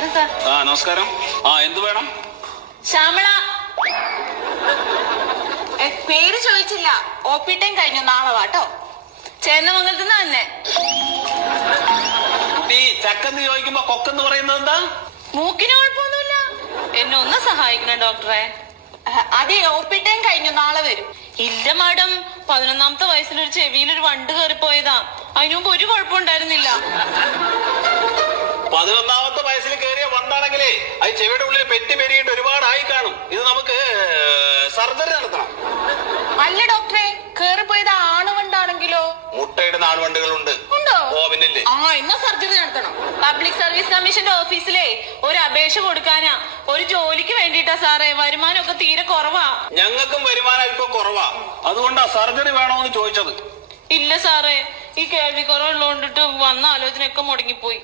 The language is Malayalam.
നമസ്കാരം സാർ. നമസ്കാരം. എന്ത് വേണം? ശ്യാമള. പേര് ചോദിച്ചില്ല. OP ടൈം കഴിഞ്ഞു. നാളെ വാട്ടോ. ചേന്നമംഗലത്ത് നിന്ന് തന്നെ. കുട്ടി ചക്കെന്ന് ചോദിക്കുമ്പോ കൊക്കെന്ന് പറയുന്നത് എന്താ? മൂക്കിന് കുഴപ്പമൊന്നുമില്ല. എന്നെ ഒന്ന് സഹായിക്കണം ഡോക്ടറെ. അതെ, OP ടൈം കഴിഞ്ഞു. നാളെ വരും. ഇല്ല മാഡം, 11ാമത്തെ വയസ്സിലൊരു ചെവിയിലൊരു വണ്ട് കയറിപ്പോയതാ. അതിനു മുമ്പ് ഒരു കുഴപ്പമുണ്ടായിരുന്നില്ല. 11ാമത്തെ വയസ്സിൽ കയറിയ വണ്ടാണെങ്കിലേ അത് ചെവിയുടെ ഉള്ളിൽ പെറ്റി പെരുകിട്ട് ഒരുപാടായി കാണും. ഇത് നമുക്ക് സർജറി നടത്തണം. അല്ല ഡോക്ടറെ, കേറിപ്പോയത് ആണുവണ്ടാണെങ്കിലോ? മുട്ടയിടുന്ന ആൺവണ്ടുകളുണ്ട്. ഉണ്ടോ? പിന്നില്ലേ. എന്നാ സർജറി നടത്തണം. പബ്ലിക് സർവീസ് കമ്മീഷന്റെ ഓഫീസിലെ ഒരു അപേക്ഷ കൊടുക്കാനാ. ഒരു ജോലിക്ക് വേണ്ടിട്ടാ സാറേ. വരുമാനമൊക്കെ തീരെ കുറവാ. ഞങ്ങൾക്കും വരുമാനം അല്പം കുറവാ. അതുകൊണ്ടാ സർജറി വേണോന്ന് ചോദിച്ചത്. ഇല്ല സാറേ, ഈ കേൾവി കുറവുള്ളതുകൊണ്ടിട്ട് വന്ന ആലോചനയൊക്കെ മുടങ്ങിപ്പോയി.